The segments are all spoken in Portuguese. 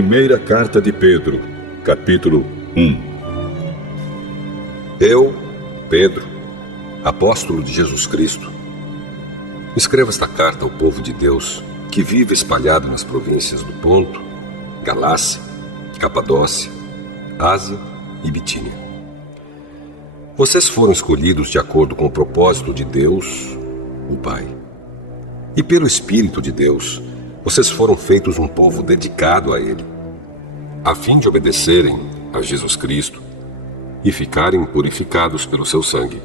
Primeira Carta de Pedro, capítulo 1. Eu, Pedro, apóstolo de Jesus Cristo, escrevo esta carta ao povo de Deus que vive espalhado nas províncias do Ponto, Galácia, Capadócia, Ásia e Bitínia. Vocês foram escolhidos de acordo com o propósito de Deus, o Pai. E pelo Espírito de Deus, vocês foram feitos um povo dedicado a Ele, a fim de obedecerem a Jesus Cristo e ficarem purificados pelo seu sangue.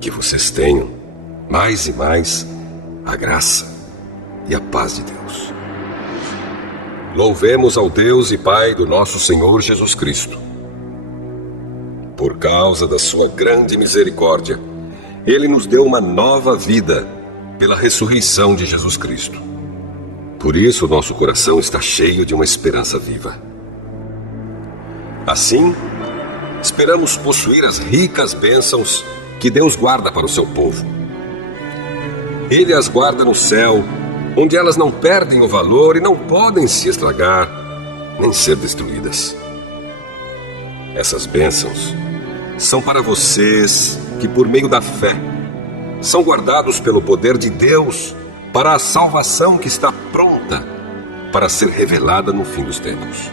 Que vocês tenham, mais e mais, a graça e a paz de Deus. Louvemos ao Deus e Pai do nosso Senhor Jesus Cristo. Por causa da sua grande misericórdia, Ele nos deu uma nova vida pela ressurreição de Jesus Cristo. Por isso, nosso coração está cheio de uma esperança viva. Assim, esperamos possuir as ricas bênçãos que Deus guarda para o seu povo. Ele as guarda no céu, onde elas não perdem o valor e não podem se estragar, nem ser destruídas. Essas bênçãos são para vocês que, por meio da fé, são guardados pelo poder de Deus para a salvação que está pronta para ser revelada no fim dos tempos.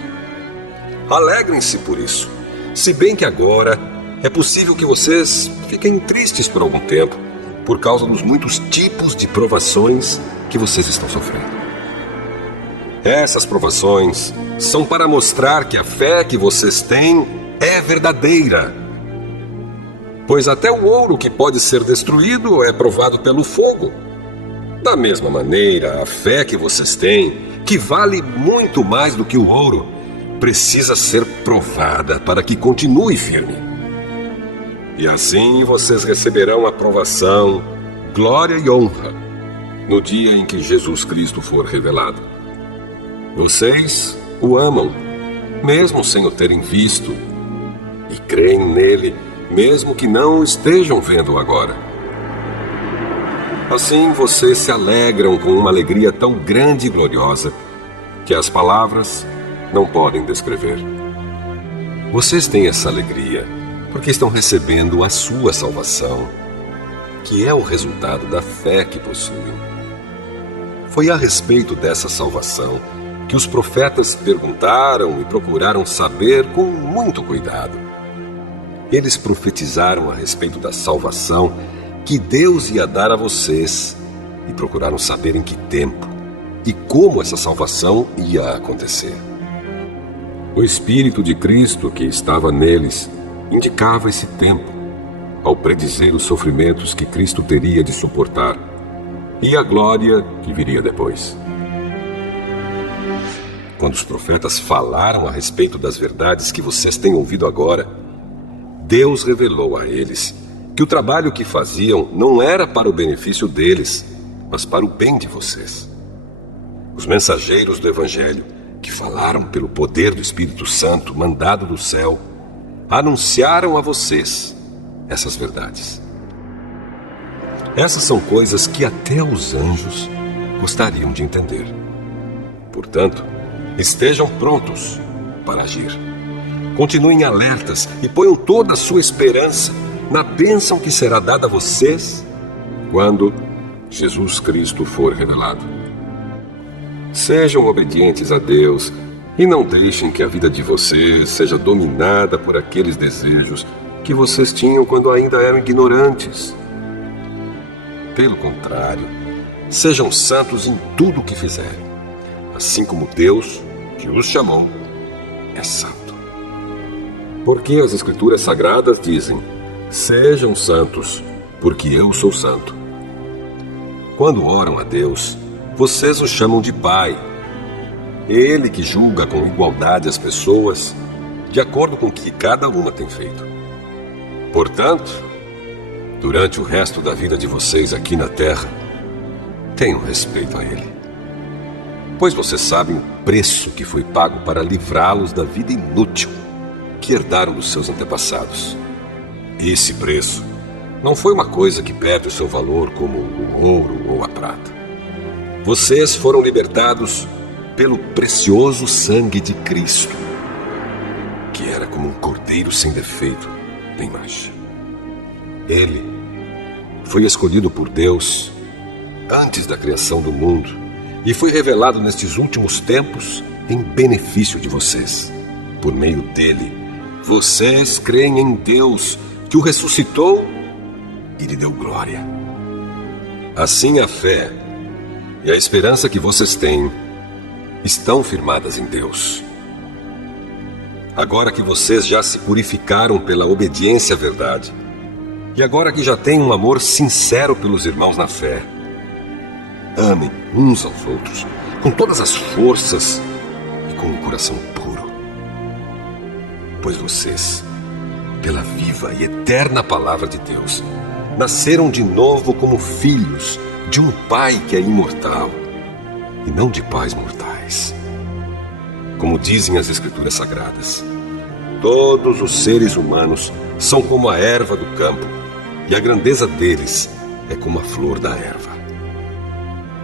Alegrem-se por isso, se bem que agora é possível que vocês fiquem tristes por algum tempo, por causa dos muitos tipos de provações que vocês estão sofrendo. Essas provações são para mostrar que a fé que vocês têm é verdadeira. Pois até o ouro que pode ser destruído é provado pelo fogo. Da mesma maneira, a fé que vocês têm, que vale muito mais do que o ouro, precisa ser provada para que continue firme. E assim vocês receberão aprovação, glória e honra no dia em que Jesus Cristo for revelado. Vocês o amam, mesmo sem o terem visto, e creem nele, mesmo que não o estejam vendo agora. Assim vocês se alegram com uma alegria tão grande e gloriosa que as palavras não podem descrever. Vocês têm essa alegria porque estão recebendo a sua salvação, que é o resultado da fé que possuem. Foi a respeito dessa salvação que os profetas perguntaram e procuraram saber com muito cuidado. Eles profetizaram a respeito da salvação que Deus ia dar a vocês e procuraram saber em que tempo e como essa salvação ia acontecer. O Espírito de Cristo que estava neles indicava esse tempo, ao predizer os sofrimentos que Cristo teria de suportar e a glória que viria depois. Quando os profetas falaram a respeito das verdades que vocês têm ouvido agora, Deus revelou a eles que o trabalho que faziam não era para o benefício deles, mas para o bem de vocês. Os mensageiros do Evangelho, que falaram pelo poder do Espírito Santo mandado do céu, anunciaram a vocês essas verdades. Essas são coisas que até os anjos gostariam de entender. Portanto, estejam prontos para agir. Continuem alertas e ponham toda a sua esperança na bênção que será dada a vocês quando Jesus Cristo for revelado. Sejam obedientes a Deus e não deixem que a vida de vocês seja dominada por aqueles desejos que vocês tinham quando ainda eram ignorantes. Pelo contrário, sejam santos em tudo o que fizerem, assim como Deus, que os chamou, é santo. Porque as Escrituras Sagradas dizem: sejam santos, porque eu sou santo. Quando oram a Deus, vocês o chamam de Pai. Ele que julga com igualdade as pessoas, de acordo com o que cada uma tem feito. Portanto, durante o resto da vida de vocês aqui na terra, tenham respeito a Ele. Pois vocês sabem o preço que foi pago para livrá-los da vida inútil que herdaram dos seus antepassados. Esse preço não foi uma coisa que perde o seu valor como o ouro ou a prata. Vocês foram libertados pelo precioso sangue de Cristo, que era como um cordeiro sem defeito nem mancha. Ele foi escolhido por Deus antes da criação do mundo e foi revelado nestes últimos tempos em benefício de vocês. Por meio dele, vocês creem em Deus, que o ressuscitou e lhe deu glória. Assim, a fé e a esperança que vocês têm estão firmadas em Deus. Agora que vocês já se purificaram pela obediência à verdade, e agora que já têm um amor sincero pelos irmãos na fé, amem uns aos outros com todas as forças e com um coração puro. Pois vocês, pela viva e eterna palavra de Deus, nasceram de novo como filhos de um Pai que é imortal e não de pais mortais. Como dizem as Escrituras Sagradas, todos os seres humanos são como a erva do campo, e a grandeza deles é como a flor da erva.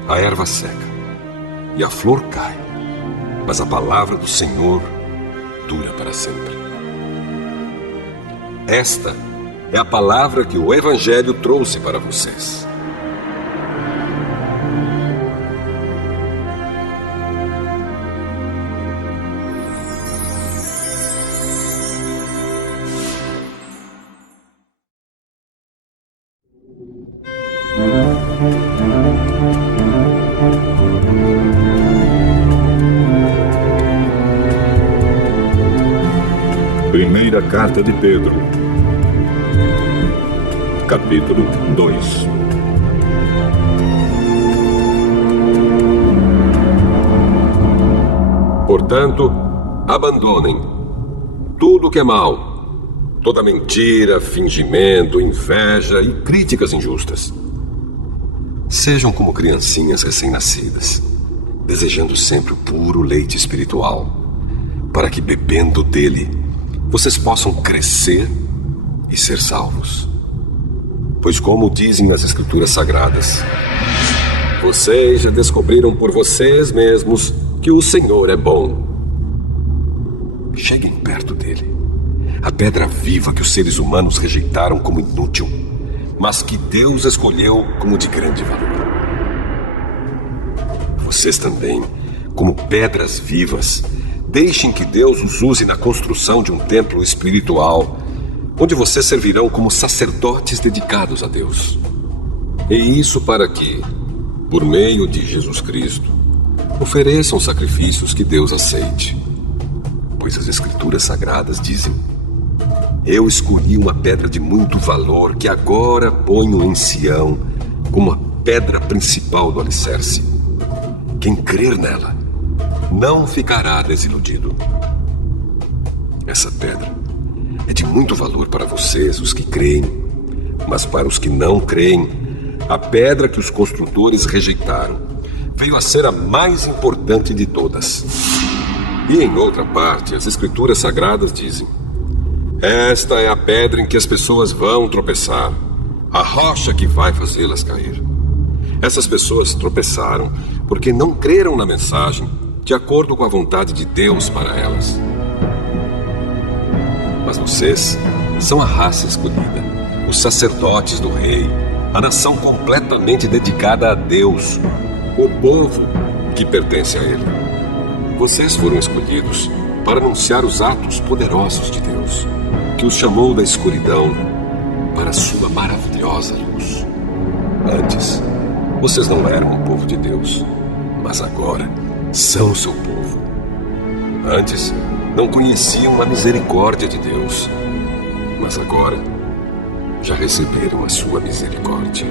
A erva seca e a flor cai, mas a palavra do Senhor dura para sempre. Esta é a palavra que o Evangelho trouxe para vocês. Primeira Carta de Pedro, capítulo 2. Portanto, abandonem tudo que é mal, toda mentira, fingimento, inveja e críticas injustas. Sejam como criancinhas recém-nascidas, desejando sempre o puro leite espiritual, para que, bebendo dele, vocês possam crescer e ser salvos. Pois, como dizem as Escrituras Sagradas, vocês já descobriram por vocês mesmos que o Senhor é bom. Cheguem perto dele, a pedra viva que os seres humanos rejeitaram como inútil, mas que Deus escolheu como de grande valor. Vocês também, como pedras vivas, deixem que Deus os use na construção de um templo espiritual, onde vocês servirão como sacerdotes dedicados a Deus. E isso para que, por meio de Jesus Cristo, ofereçam sacrifícios que Deus aceite. Pois as Escrituras Sagradas dizem: eu escolhi uma pedra de muito valor que agora ponho em Sião como a pedra principal do alicerce. Quem crer nela não ficará desiludido. Essa pedra é de muito valor para vocês, os que creem, mas para os que não creem, a pedra que os construtores rejeitaram veio a ser a mais importante de todas. E em outra parte, as Escrituras Sagradas dizem: esta é a pedra em que as pessoas vão tropeçar, a rocha que vai fazê-las cair. Essas pessoas tropeçaram porque não creram na mensagem de acordo com a vontade de Deus para elas. Mas vocês são a raça escolhida, os sacerdotes do rei, a nação completamente dedicada a Deus, o povo que pertence a Ele. Vocês foram escolhidos para anunciar os atos poderosos de Deus, que os chamou da escuridão para a sua maravilhosa luz. Antes, vocês não eram o povo de Deus, mas agora são seu povo. Antes, não conheciam a misericórdia de Deus, mas agora já receberam a sua misericórdia.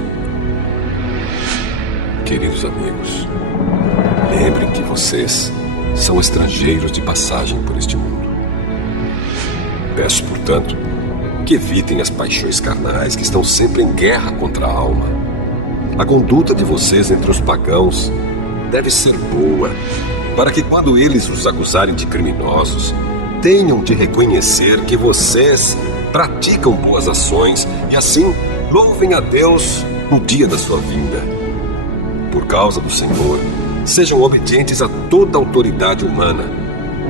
Queridos amigos, lembrem que vocês são estrangeiros de passagem por este mundo. Peço, portanto, que evitem as paixões carnais que estão sempre em guerra contra a alma. A conduta de vocês entre os pagãos deve ser boa, para que quando eles os acusarem de criminosos, tenham de reconhecer que vocês praticam boas ações e assim louvem a Deus no dia da sua vinda. Por causa do Senhor, sejam obedientes a toda autoridade humana,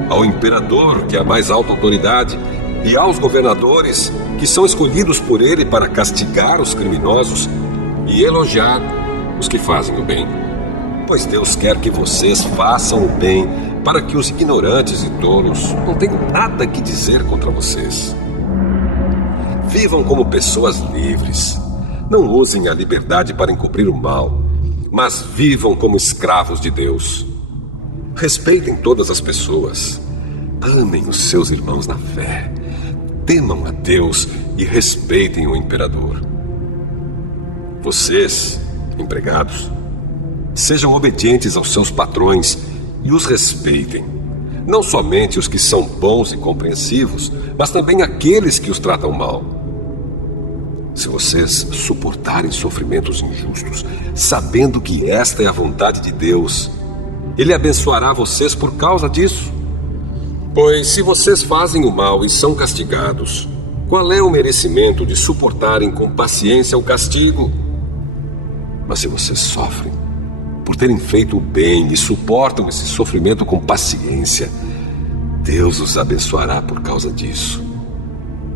ao imperador, que é a mais alta autoridade, e aos governadores, que são escolhidos por ele para castigar os criminosos e elogiar os que fazem o bem. Pois Deus quer que vocês façam o bem, para que os ignorantes e tolos não tenham nada que dizer contra vocês. Vivam como pessoas livres. Não usem a liberdade para encobrir o mal, mas vivam como escravos de Deus. Respeitem todas as pessoas. Amem os seus irmãos na fé. Temam a Deus e respeitem o imperador. Vocês, empregados, sejam obedientes aos seus patrões e os respeitem. Não somente os que são bons e compreensivos, mas também aqueles que os tratam mal. Se vocês suportarem sofrimentos injustos, sabendo que esta é a vontade de Deus, Ele abençoará vocês por causa disso. Pois se vocês fazem o mal e são castigados, qual é o merecimento de suportarem com paciência o castigo? Mas se vocês sofrem por terem feito o bem e suportam esse sofrimento com paciência, Deus os abençoará por causa disso.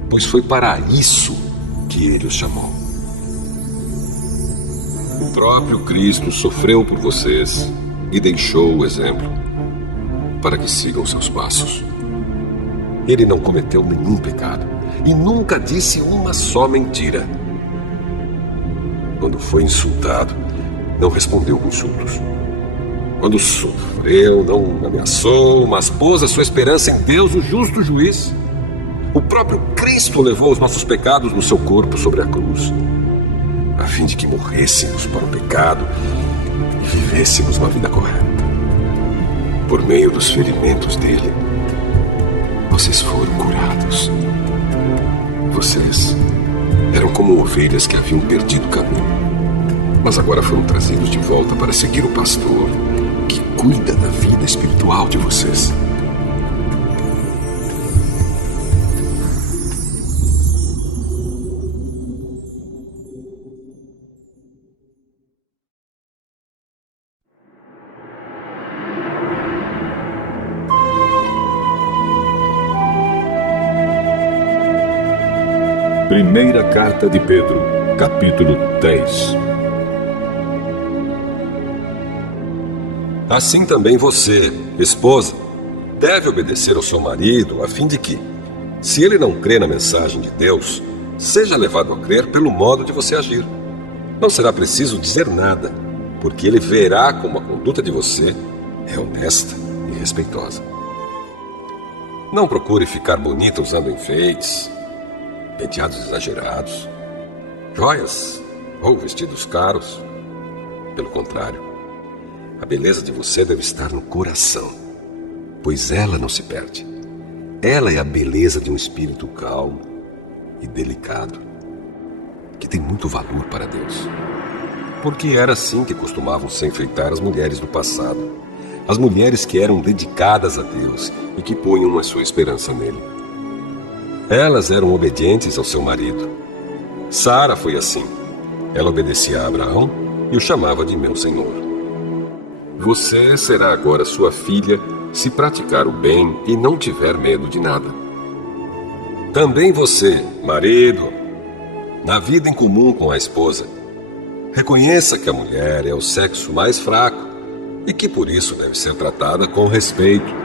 Pois foi para isso que Ele os chamou. O próprio Cristo sofreu por vocês e deixou o exemplo para que sigam seus passos. Ele não cometeu nenhum pecado e nunca disse uma só mentira. Quando foi insultado, não respondeu com insultos. Quando sofreu, não ameaçou, mas pôs a sua esperança em Deus, o justo juiz. O próprio Cristo levou os nossos pecados no seu corpo sobre a cruz, a fim de que morrêssemos para o pecado e vivêssemos uma vida correta. Por meio dos ferimentos dele, vocês foram curados. Vocês eram como ovelhas que haviam perdido o caminho, mas agora foram trazidos de volta para seguir o pastor que cuida da vida espiritual de vocês. Primeira carta de Pedro, capítulo 10. Assim também você, esposa, deve obedecer ao seu marido, a fim de que, se ele não crê na mensagem de Deus, seja levado a crer pelo modo de você agir. Não será preciso dizer nada, porque ele verá como a conduta de você é honesta e respeitosa. Não procure ficar bonita usando enfeites, penteados exagerados, joias ou vestidos caros. Pelo contrário, a beleza de você deve estar no coração, pois ela não se perde. Ela é a beleza de um espírito calmo e delicado, que tem muito valor para Deus. Porque era assim que costumavam se enfeitar as mulheres do passado, as mulheres que eram dedicadas a Deus e que punham a sua esperança nele. Elas eram obedientes ao seu marido. Sara foi assim. Ela obedecia a Abraão e o chamava de meu senhor. Você será agora sua filha se praticar o bem e não tiver medo de nada. Também você, marido, na vida em comum com a esposa, reconheça que a mulher é o sexo mais fraco e que por isso deve ser tratada com respeito.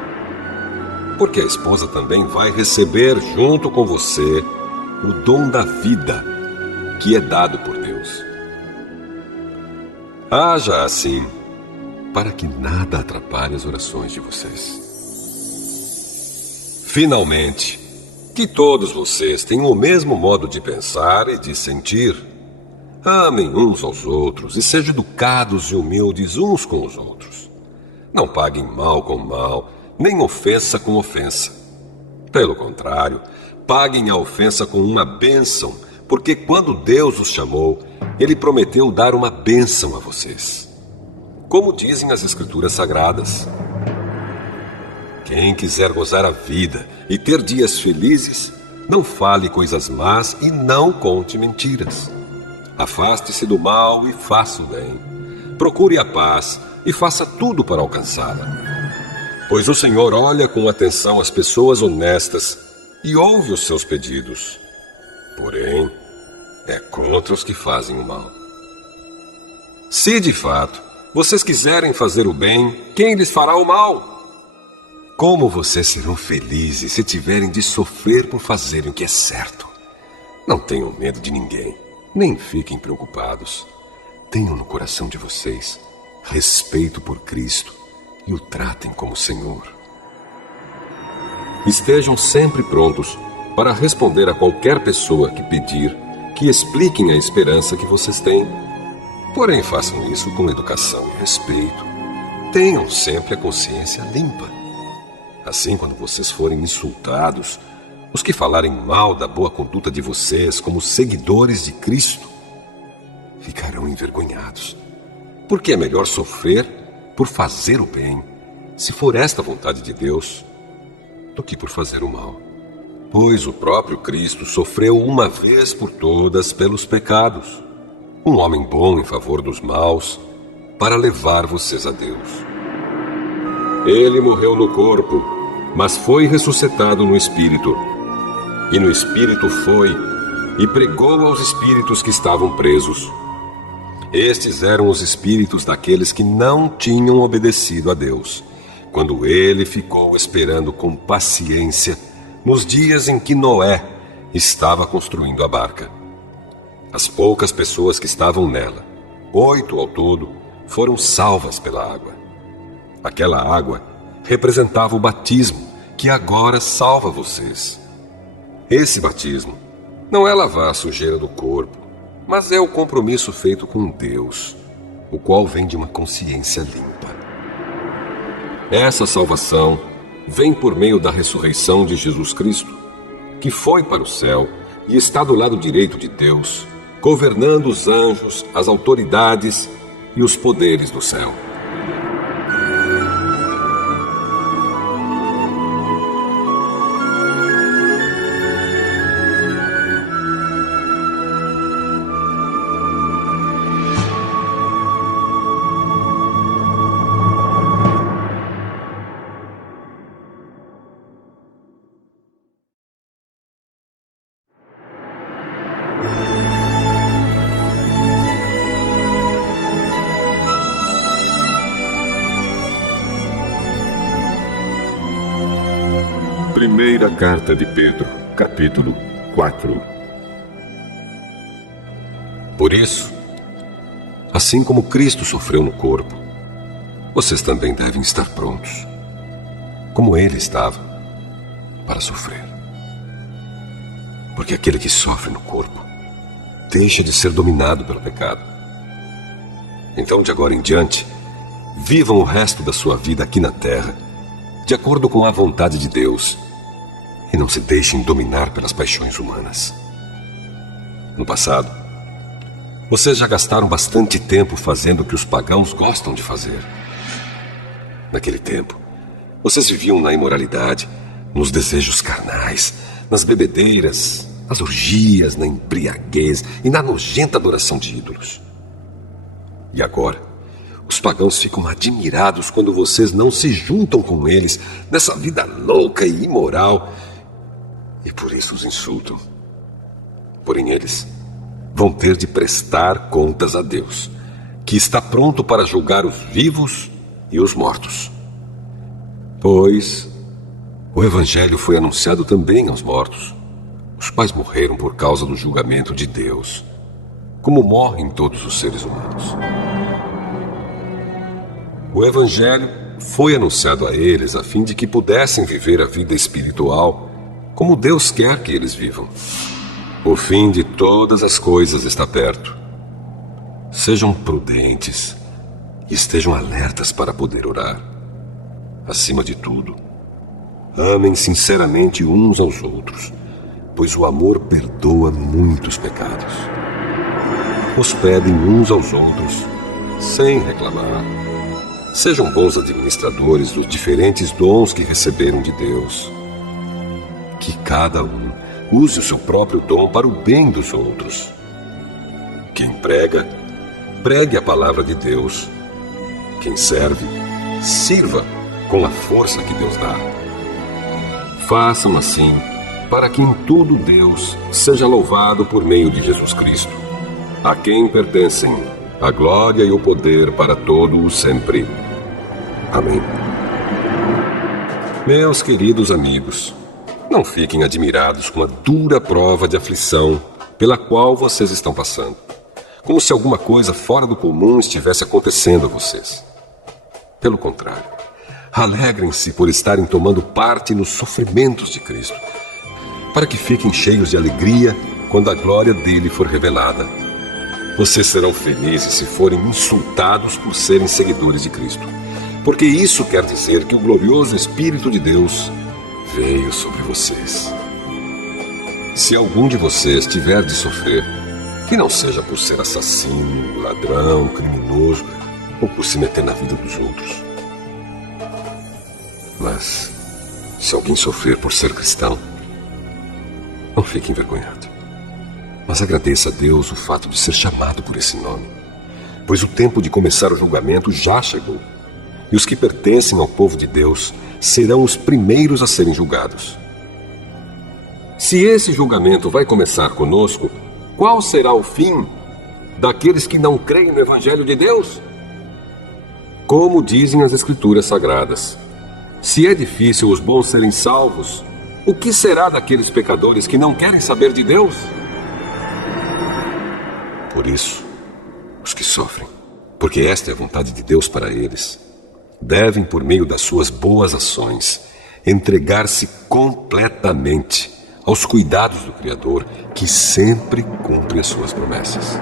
Porque a esposa também vai receber junto com você o dom da vida que é dado por Deus. Haja assim, para que nada atrapalhe as orações de vocês. Finalmente, que todos vocês tenham o mesmo modo de pensar e de sentir. Amem uns aos outros e sejam educados e humildes uns com os outros. Não paguem mal com mal, nem ofensa com ofensa. Pelo contrário, paguem a ofensa com uma bênção, porque quando Deus os chamou, Ele prometeu dar uma bênção a vocês. Como dizem as Escrituras Sagradas: quem quiser gozar a vida e ter dias felizes, não fale coisas más e não conte mentiras. Afaste-se do mal e faça o bem. Procure a paz e faça tudo para alcançá-la. Pois o Senhor olha com atenção as pessoas honestas e ouve os seus pedidos. Porém, é contra os que fazem o mal. Se de fato vocês quiserem fazer o bem, quem lhes fará o mal? Como vocês serão felizes se tiverem de sofrer por fazerem o que é certo? Não tenham medo de ninguém, nem fiquem preocupados. Tenham no coração de vocês respeito por Cristo e o tratem como Senhor. Estejam sempre prontos para responder a qualquer pessoa que pedir que expliquem a esperança que vocês têm. Porém, façam isso com educação e respeito. Tenham sempre a consciência limpa. Assim, quando vocês forem insultados, os que falarem mal da boa conduta de vocês como seguidores de Cristo ficarão envergonhados. Porque é melhor sofrer por fazer o bem, se for esta a vontade de Deus, do que por fazer o mal. Pois o próprio Cristo sofreu uma vez por todas pelos pecados, um homem bom em favor dos maus, para levar vocês a Deus. Ele morreu no corpo, mas foi ressuscitado no Espírito. E no Espírito foi e pregou aos espíritos que estavam presos. Estes eram os espíritos daqueles que não tinham obedecido a Deus, quando ele ficou esperando com paciência nos dias em que Noé estava construindo a barca. As poucas pessoas que estavam nela, 8 ao todo, foram salvas pela água. Aquela água representava o batismo que agora salva vocês. Esse batismo não é lavar a sujeira do corpo, mas é o compromisso feito com Deus, o qual vem de uma consciência limpa. Essa salvação vem por meio da ressurreição de Jesus Cristo, que foi para o céu e está do lado direito de Deus, governando os anjos, as autoridades e os poderes do céu. Primeira carta de Pedro, capítulo 4. Por isso, assim como Cristo sofreu no corpo, vocês também devem estar prontos, como ele estava, para sofrer. Porque aquele que sofre no corpo deixa de ser dominado pelo pecado. Então, de agora em diante, vivam o resto da sua vida aqui na terra, de acordo com a vontade de Deus, e não se deixem dominar pelas paixões humanas. No passado, vocês já gastaram bastante tempo fazendo o que os pagãos gostam de fazer. Naquele tempo, vocês viviam na imoralidade, nos desejos carnais, nas bebedeiras, nas orgias, na embriaguez e na nojenta adoração de ídolos. E agora, os pagãos ficam admirados quando vocês não se juntam com eles nessa vida louca e imoral, e por isso os insultam. Porém, eles vão ter de prestar contas a Deus, que está pronto para julgar os vivos e os mortos. Pois o Evangelho foi anunciado também aos mortos, os quais morreram por causa do julgamento de Deus, como morrem todos os seres humanos. O Evangelho foi anunciado a eles a fim de que pudessem viver a vida espiritual como Deus quer que eles vivam. O fim de todas as coisas está perto. Sejam prudentes e estejam alertas para poder orar. Acima de tudo, amem sinceramente uns aos outros, pois o amor perdoa muitos pecados. Hospedem uns aos outros sem reclamar. Sejam bons administradores dos diferentes dons que receberam de Deus. Que cada um use o seu próprio dom para o bem dos outros. Quem prega pregue a palavra de Deus. Quem serve, sirva com a força que Deus dá. Façam assim, para que em tudo Deus seja louvado por meio de Jesus Cristo, a quem pertencem a glória e o poder para todo o sempre. Amém. Meus queridos amigos, não fiquem admirados com a dura prova de aflição pela qual vocês estão passando, como se alguma coisa fora do comum estivesse acontecendo a vocês. Pelo contrário, alegrem-se por estarem tomando parte nos sofrimentos de Cristo, para que fiquem cheios de alegria quando a glória dele for revelada. Vocês serão felizes se forem insultados por serem seguidores de Cristo, porque isso quer dizer que o glorioso Espírito de Deus veio sobre vocês. Se algum de vocês tiver de sofrer, que não seja por ser assassino, ladrão, criminoso ou por se meter na vida dos outros. Mas, se alguém sofrer por ser cristão, não fique envergonhado. Mas agradeça a Deus o fato de ser chamado por esse nome, pois o tempo de começar o julgamento já chegou, e os que pertencem ao povo de Deus serão os primeiros a serem julgados. Se esse julgamento vai começar conosco, qual será o fim daqueles que não creem no Evangelho de Deus? Como dizem as Escrituras Sagradas, se é difícil os bons serem salvos, o que será daqueles pecadores que não querem saber de Deus? Por isso, os que sofrem, porque esta é a vontade de Deus para eles, devem, por meio das suas boas ações, entregar-se completamente aos cuidados do Criador, que sempre cumpre as suas promessas.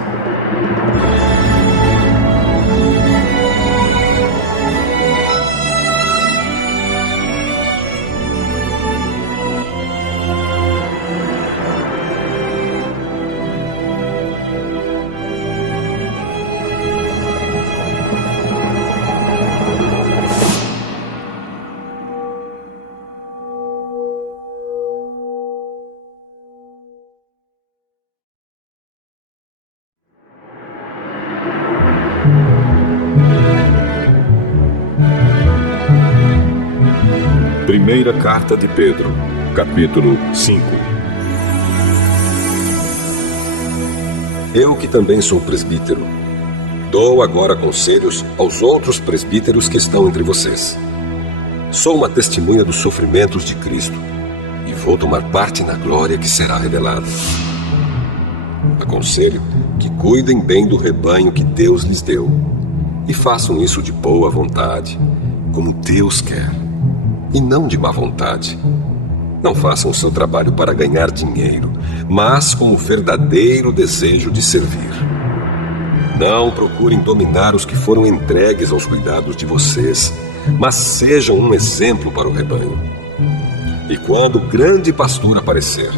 Primeira carta de Pedro, capítulo 5. Eu, que também sou presbítero, dou agora conselhos aos outros presbíteros que estão entre vocês. Sou uma testemunha dos sofrimentos de Cristo e vou tomar parte na glória que será revelada. Aconselho que cuidem bem do rebanho que Deus lhes deu e façam isso de boa vontade, como Deus quer, e não de má vontade. Não façam o seu trabalho para ganhar dinheiro, mas com o verdadeiro desejo de servir. Não procurem dominar os que foram entregues aos cuidados de vocês, mas sejam um exemplo para o rebanho. E quando o grande pastor aparecer,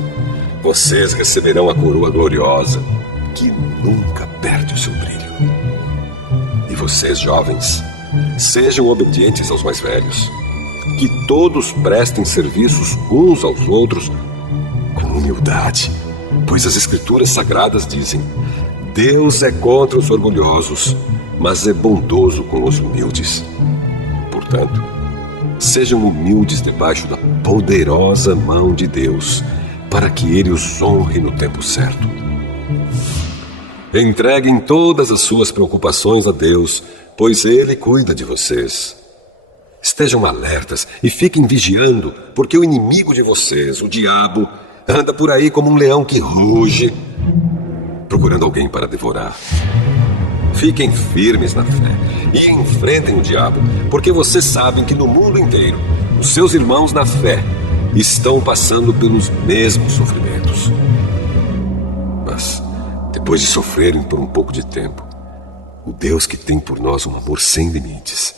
vocês receberão a coroa gloriosa, que nunca perde o seu brilho. E vocês, jovens, sejam obedientes aos mais velhos. Que todos prestem serviços uns aos outros com humildade, pois as Escrituras Sagradas dizem: Deus é contra os orgulhosos, mas é bondoso com os humildes. Portanto, sejam humildes debaixo da poderosa mão de Deus, para que Ele os honre no tempo certo. Entreguem todas as suas preocupações a Deus, pois Ele cuida de vocês. Estejam alertas e fiquem vigiando, porque o inimigo de vocês, o diabo, anda por aí como um leão que ruge, procurando alguém para devorar. Fiquem firmes na fé e enfrentem o diabo, porque vocês sabem que no mundo inteiro, os seus irmãos na fé estão passando pelos mesmos sofrimentos. Mas, depois de sofrerem por um pouco de tempo, o Deus que tem por nós um amor sem limites,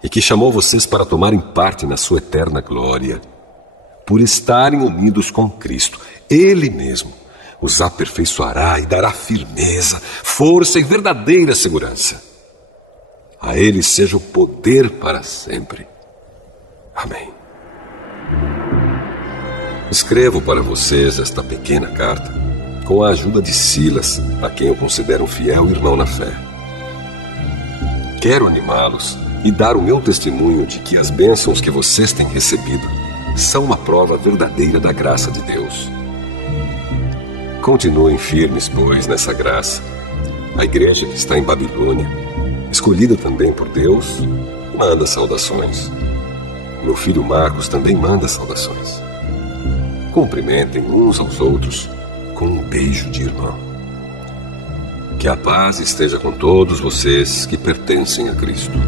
e que chamou vocês para tomarem parte na sua eterna glória, por estarem unidos com Cristo, Ele mesmo os aperfeiçoará e dará firmeza, força e verdadeira segurança. A Ele seja o poder para sempre. Amém. Escrevo para vocês esta pequena carta com a ajuda de Silas, a quem eu considero um fiel irmão na fé. Quero animá-los e dar o meu testemunho de que as bênçãos que vocês têm recebido são uma prova verdadeira da graça de Deus. Continuem firmes, pois, nessa graça. A igreja que está em Babilônia, escolhida também por Deus, manda saudações. Meu filho Marcos também manda saudações. Cumprimentem uns aos outros com um beijo de irmão. Que a paz esteja com todos vocês que pertencem a Cristo.